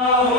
حسین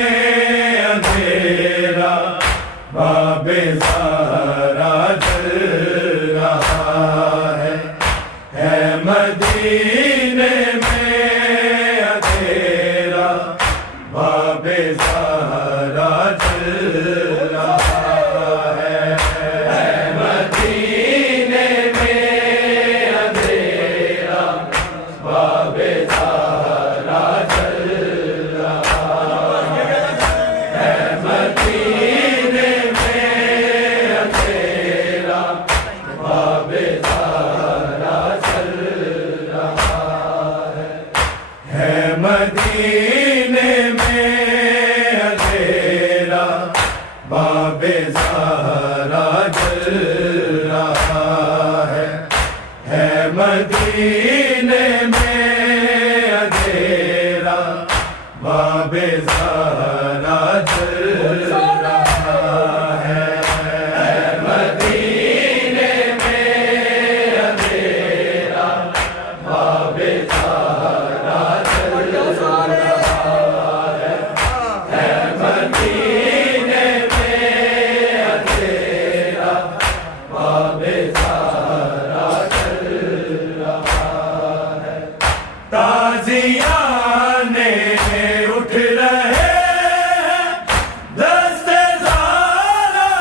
باب سہارا چل رہا ہے مدینے میں اندھیرا باب سہارا چل رہا ہے مدینے میں اندھیرا باب سہارا چل رہا ہے مدینے میں اندھیرا باب سہارا جل رہا ہے مدینے میں اندھیرا باب سہارا جل رہا ہے مدینے میں اندھیرا باب سہارا جل رہا ہے مدینے میں اندھیرا باب سہارا چل رہا ہے تازیانے اٹھ رہے ہیں دست زارا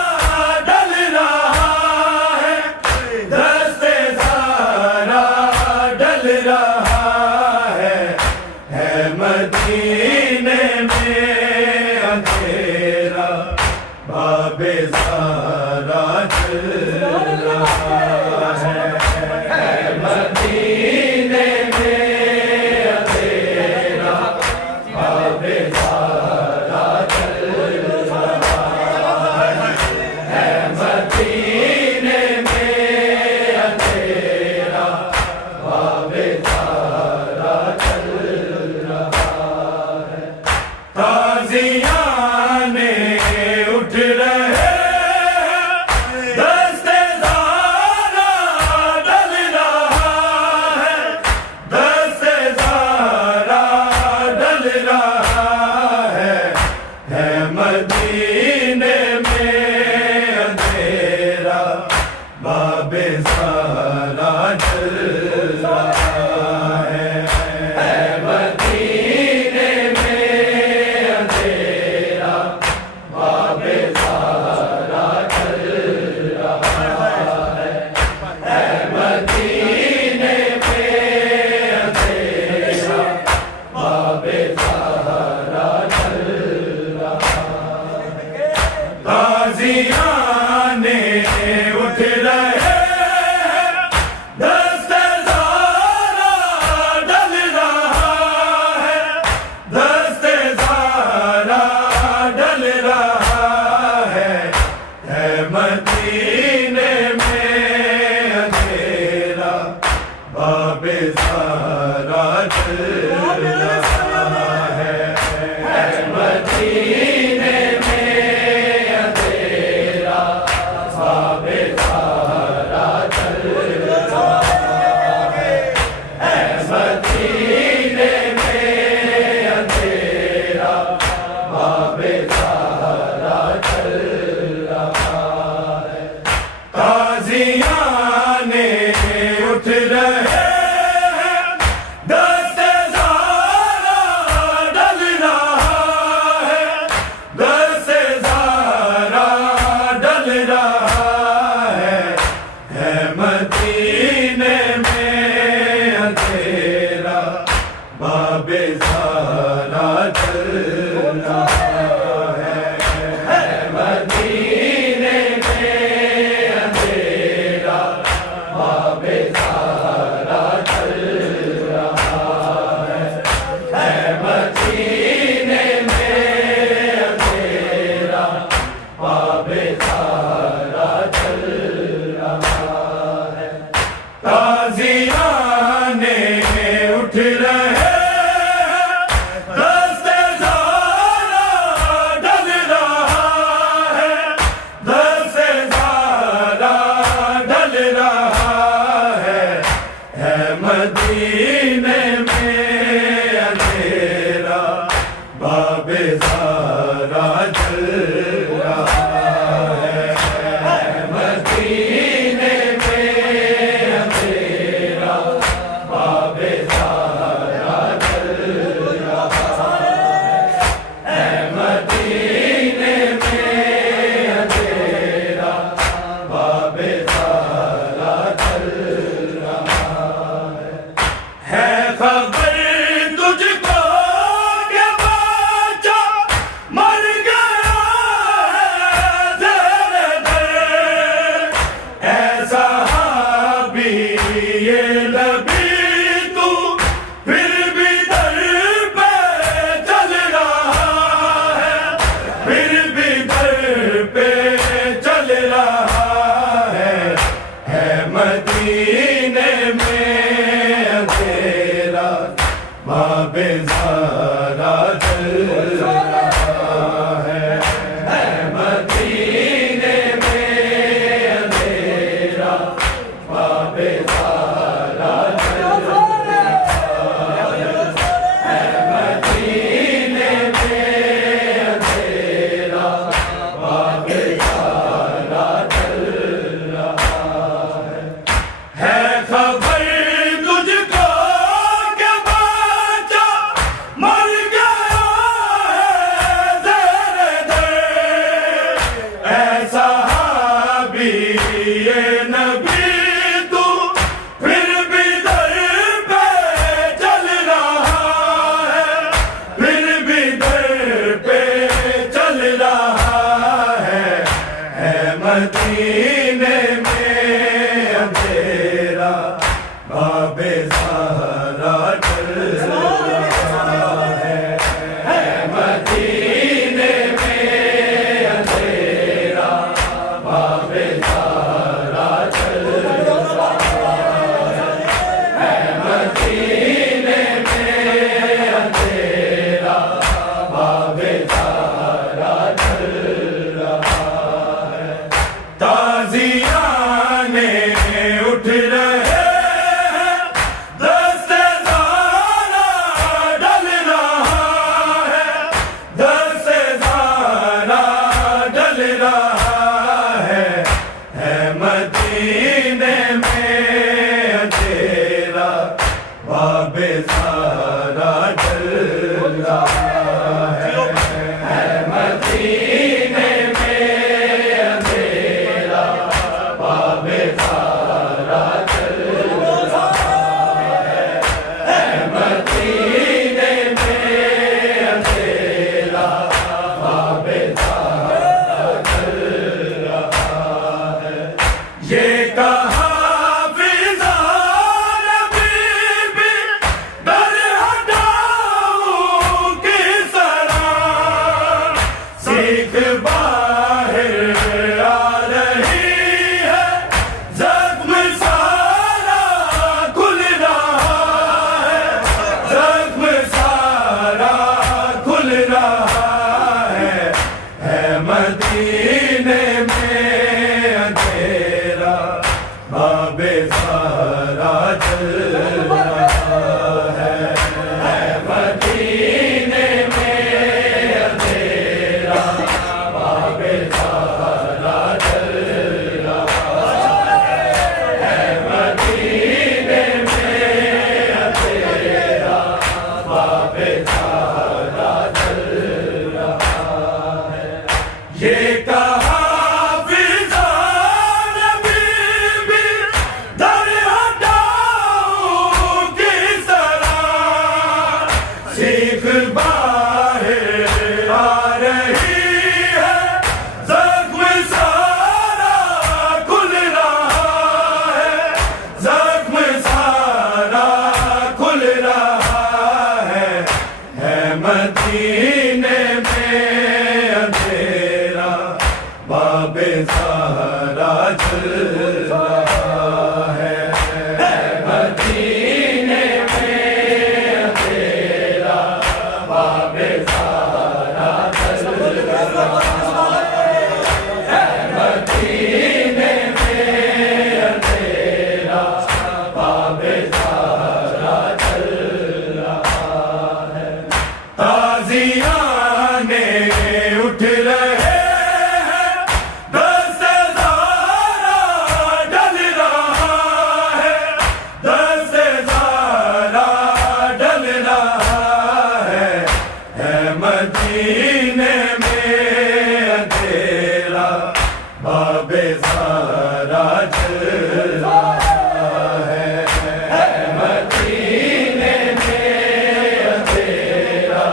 ڈل رہا ہے دست زارا ڈل رہا ہے مدینے میں اندھیرا باب سہارا چل رہا ہے مدینے میں اندھیرا باب سہارا چل رہا ہے مدینے میں اندھیرا باب سہارا چل رہا ہے تازیانے اٹھ رہے ہیں دست زارا ڈل رہا ہے دست زارا ڈل رہا ہے مدینے میں اندھیرا باب سہارا چل رہا ہے مدینے میں اندھیرا باب سہارا چل رہا ہے مدینے میں اندھیرا باب سہارا چل رہا ہے تازیانے اٹھ رہے ہیں دست زارا ڈل رہا ہے دست زارا ڈل رہا ہے مدینے میں اندھیرا باب سہارا چل رہا ہے مدینے میں اندھیرا باب سہارا چل رہا ہے مدینے میں اندھیرا باب سہارا چل رہا ہے تازیانے اٹھ رہے ہیں دست زارا ڈل رہا ہے دست زارا ڈل رہا ہے مدینے میں اندھیرا باب سہارا چل رہا ہے مدینے میں اندھیرا باب سہارا چل رہا ہے مدینے میں اندھیرا باب سہارا چل رہا ہے تازیانے اٹھ رہے ہیں دست زارا ڈل رہا ہے دست زارا ڈل رہا ہے مدینے میں اندھیرا باب سہارا چل رہا ہے مدینے میں اندھیرا باب سہارا چل رہا ہے مدینے میں اندھیرا باب زہرا جل رہا ہے مدینے میں اندھیرا باب زہرا جل رہا ہے مدینے میں اندھیرا باب زہرا جل رہا ہے تازیانے اٹھ رہے ہیں دست زارا ڈل رہا ہے دست زارا ڈل رہا ہے مدینے میں اندھیرا باب زہرا جل رہا ہے مدینے میں اندھیرا باب زہرا جل رہا ہے مدینے میں اندھیرا باب زہرا جل رہا ہے یہ کہا فضا نبی بھی در ہٹاؤں کس طرح سیکھ باہر آ رہی ہے زخم سارا کھل رہا ہے زخم سارا کھل رہا ہے مدینے میں اندھیرا باب زہرا جل رہا ہے مدینے میں اندھیرا باب زہرا جل رہا ہے مدینے میں اندھیرا باب زہرا جل رہا ہے یہ کہا فضا نبی بھی در ہٹاؤں کس طرح سیکھ باہر آ رہی ہے زخم سارا کھل رہا ہے زخم سارا کھل رہا ہے مدینے میں اندھیرا باب زہرا جل رہا ہے مدینے میں اندھیرا باب زہرا جل رہا ہے مدینے میں اندھیرا باب زہرا جل رہا ہے تازیانے اٹھ رہے ہیں دست زارا ڈل رہا ہے دست زارا ڈل رہا ہے مدینے میں اندھیرا باب زہرا جل رہا ہے مدینے میں اندھیرا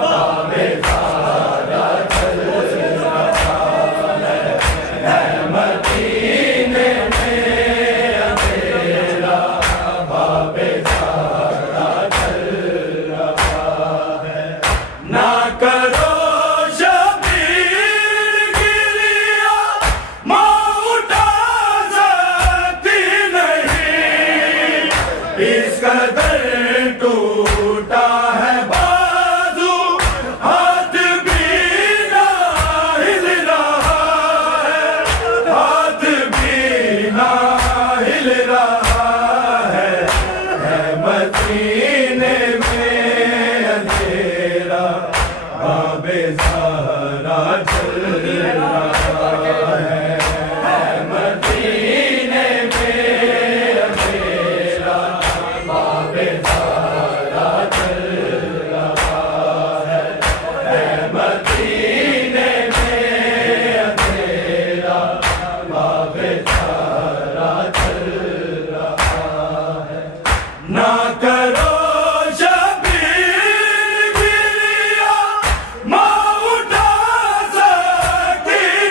باب زہرا جل رہا ہے مدینے میں اندھیرا باب زہرا جل رہا ہے نہ کرو شبیر گریا ماں اٹھا سکتی نہیں اس قدر ٹوٹا ہے بازو ہاتھ بھی نہ ہل رہا ہے ہاتھ بھی نہ ہل رہا ہے مدینے میں اندھیرا باب زہرا جل رہا ہے مدینے میں اندھیرا باب زہرا جل رہا ہے مدینے میں اندھیرا باب زہرا جل رہا ہے نہ کرو شبیر گریا ماں اٹھا سکتی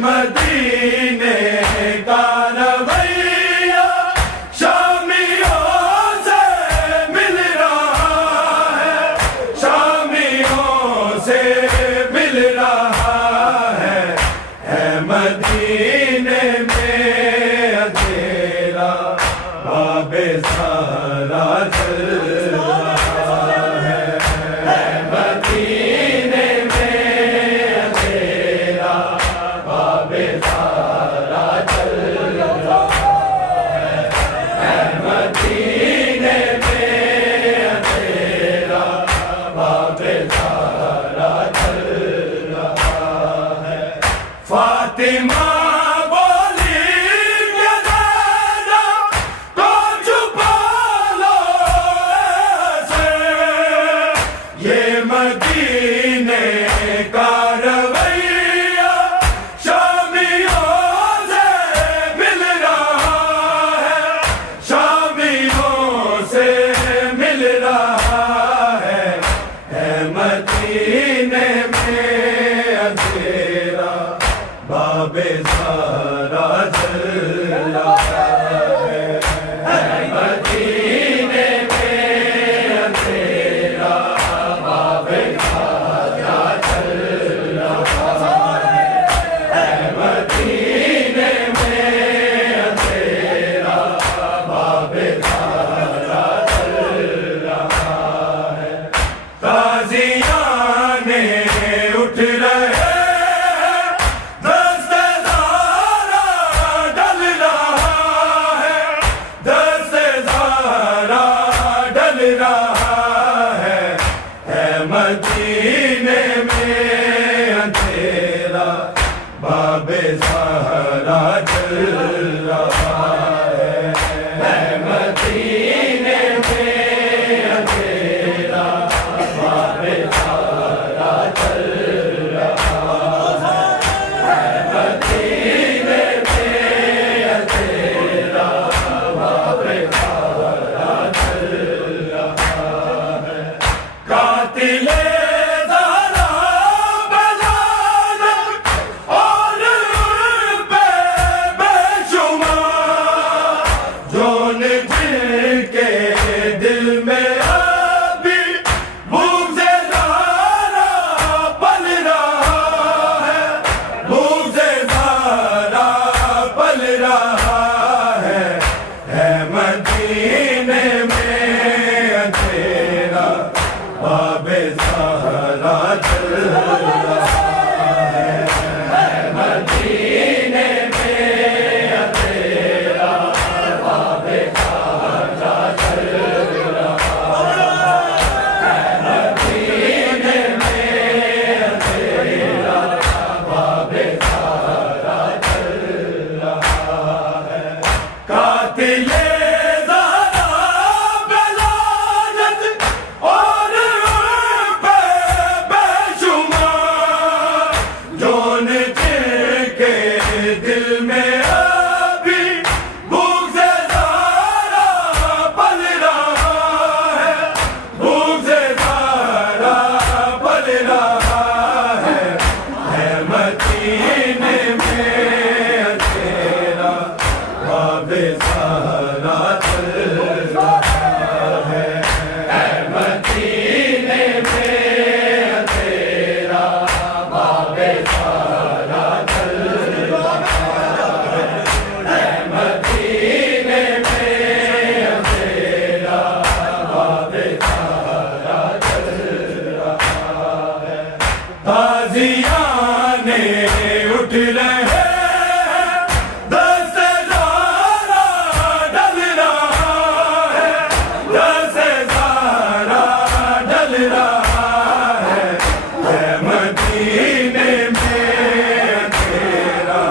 مدینے کا رویہ شامیوں سے مل رہا ہے، شامیوں سے مل رہا ہے مدینے میں اندھیرا باب سارا جل رہا ہے مدینے میں اندھیرا باب سارا جل رہا ہے مدینے میں اندھیرا باب سارا جل رہا ہے فاطمہ بولی کہ زیادہ تو چھپا لو ایسے، یہ مدینے کا رویہ شامیوں سے مل رہا ہے، شامیوں سے مل رہا ہے مدینے میں اندھیرا باب سارا جل رہا ہے مدینے میں اندھیرا باب سارا جل رہا ہے مدینے میں اندھیرا باب سارا جل رہا ہے تازیانے اٹھ رہے دست زارا ڈل رہا ہے، دست زارا ڈل رہا ہے مدینے میں اندھیرا باب سارا جل رہا ہے مدینے میں اندھیرا باب سارا جل رہا ہے مدینے میں اندھیرا باب سارا جل رہا ہے قاتل زہرا بلالت اور پہ بے شمار جو جن کے دل میں ابھی بھوک سے زہرا پل رہا ہے، بھوک سے زہرا پل رہا ہے مدینے میں اندھیرا باب سارا جل رہا ہے مدینے میں اندھیرا باب سارا جل رہا ہے مدینے میں اندھیرا باب سارا جل رہا ہے قاتل زہرا بلالت اور پہ بے شمار جو جن کے دل میں ابھی بھوک سے زہرا پل رہا ہے، بھوک سے زہرا پل رہا ہے مدینے میں اندھیرا باب سارا جل رہا ہے مدینے میں اندھیرا باب سارا جل رہا ہے مدینے میں اندھیرا باب سارا جل رہا ہے تازیانے اٹھ رہے دست زارا ڈل رہا ہے، دست زارا ڈل رہا ہے مدینے میں اندھیرا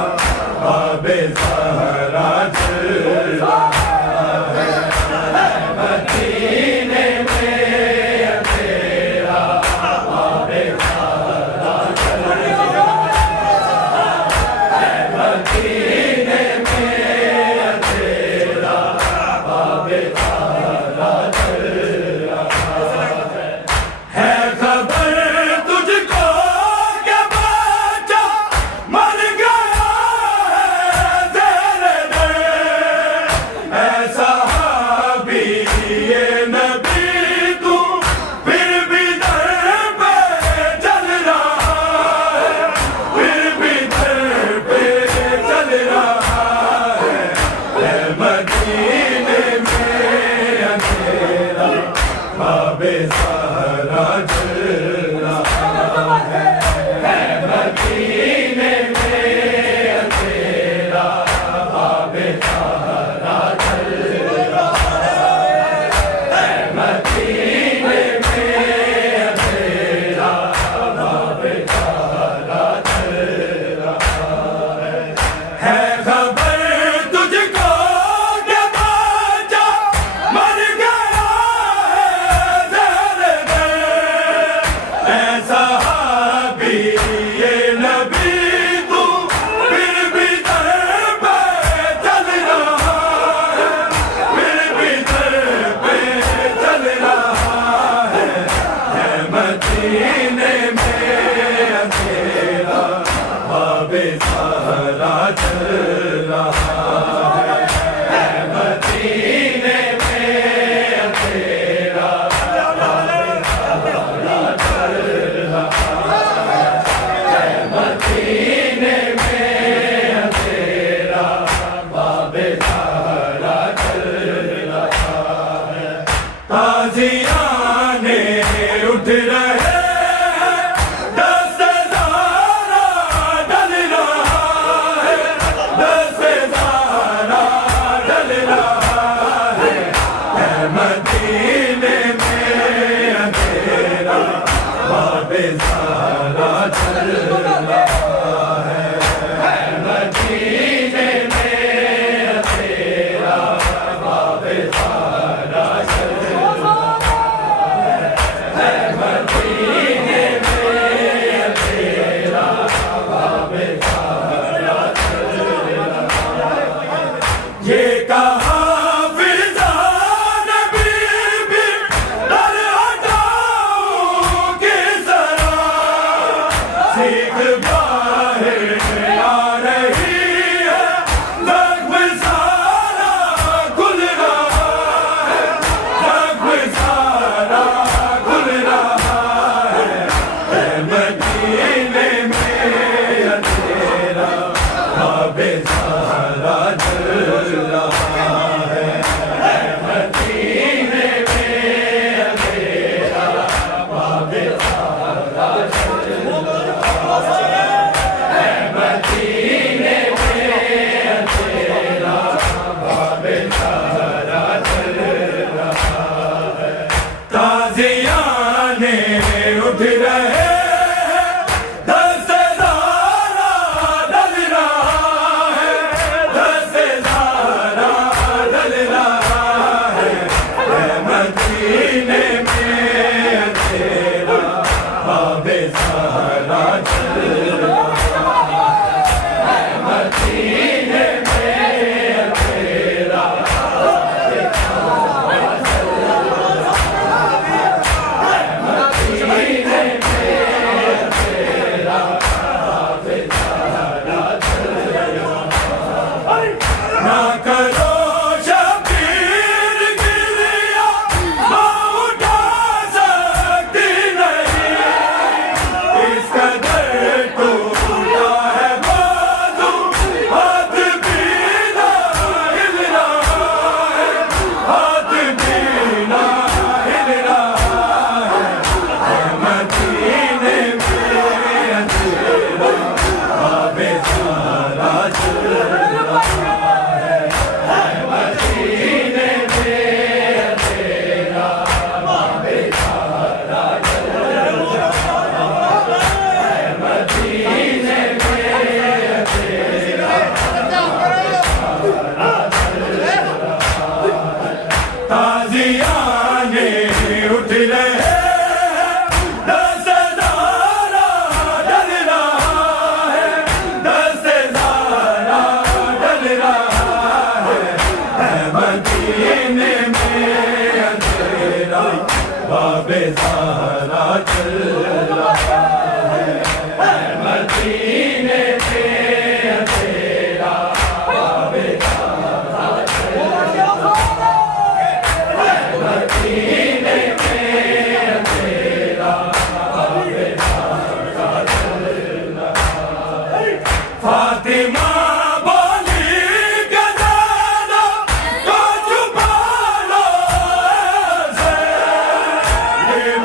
باب سارا جل رہا ہے مدینے میں اندھیرا باب سارا جل رہا ہے چل رہا ہے مدینے میں تیرا مدینے میں تیرا باب سہارا چل رہا ہے تازیانے اٹھ رہے مدینے میں اندھیرا باب سہارا چل رہا ہے مدینے میں اندھیرا باب سہارا چل رہا ہے مدینے میں اندھیرا باب سہارا چل رہا ہے یہ کہا اٹھ رہے دس دارا ڈل رہا ہے دس دارا ڈل رہا ہے مدینے میں اندھیرا باب سہارا چل رہا ہے مدینے میں اندھیرا تازیانے اٹھ رہے دس دارا ڈل رہا ہے دس دارا ڈل رہا ہے مدینے میں اندھیرا باب سہارا چل رہا ہے مدینے میں اندھیرا باب سہارا چل رہا ہے مدینے میں اندھیرا باب سہارا چل رہا ہے فاطمہ بولی گزارا کو چھپا لو سے یہ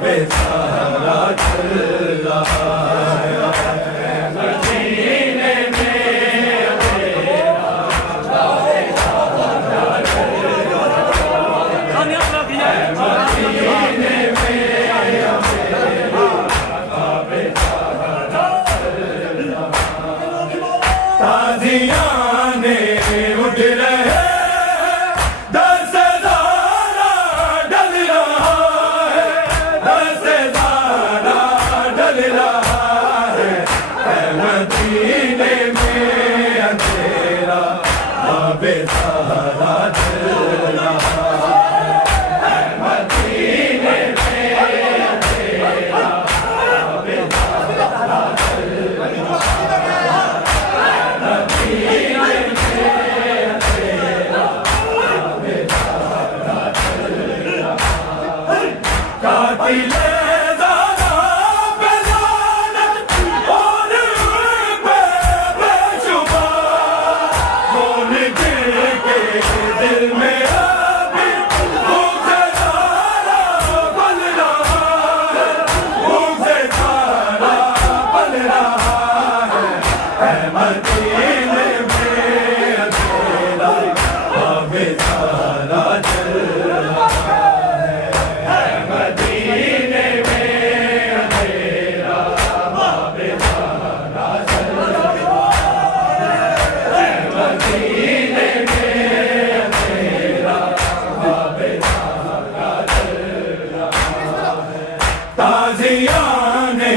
بے سارا چل رہا ہے مدینے میں تازیانے اٹھ رہے دس دارا ڈل رہا ہے دس دارا ڈل رہا ہے مدینے میں اندھیرا بے سارا چل رہا ہے مدینے میں اندھیرا بے سارا چل رہا قاتل زارا پہ لعنت اور پہ بے شبہ کون گر کے دل میں ابھی بھوک زارا پل رہا ہے بھوک زارا پل رہا ہے مدینے میں اندھیرا بے سارا چل رہا ہے مدینے میں اندھیرا بے سارا چل رہا ہے مدینے میں اندھیرا بے سارا چل رہا ہے تازیانے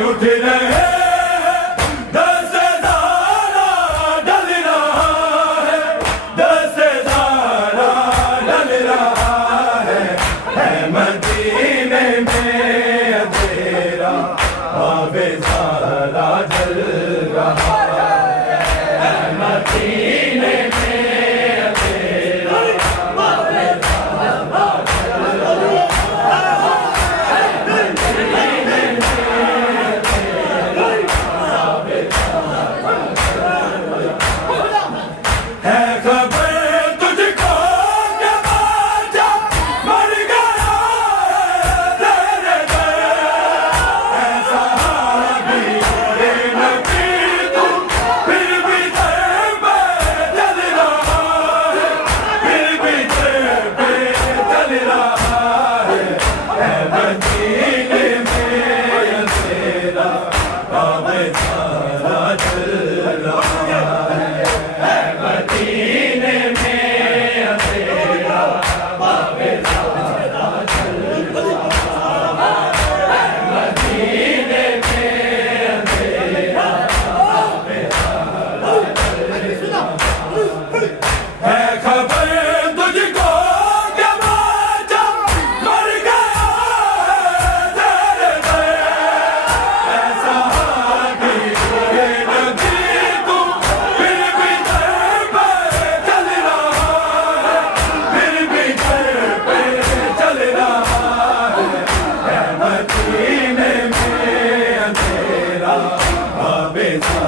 اٹھ رہے دس دارا ڈل رہا ہے دس دارا ڈل رہا ہے مدینے میں اندھیرا بے سارا جل رہا ہے مدینے میں اندھیرا بے سارا جل رہا ہے مدینے میں اندھیرا بے سارا جل رہا ہے خبر تجھ کو کہ باجا مر گیا ہے تیرے در ایسا بھی اے نبی تو پھر بھی در پہ چل رہا ہے پھر بھی در پہ چل رہا ہے مدینے میں اندھیرا بے سارا چل رہا ہے مدینے میں اندھیرا بے سارا چل رہا ہے مدینے میں اندھیرا بے سارا چل رہا ہے خبر تجھ کو کہ باجا مر گیا ہے تیرے در ایسا بھی اے نبی تو پھر بھی در پہ چل رہا ہے پھر بھی در پہ چل رہا ہے مدینے میں اندھیرا بے سارا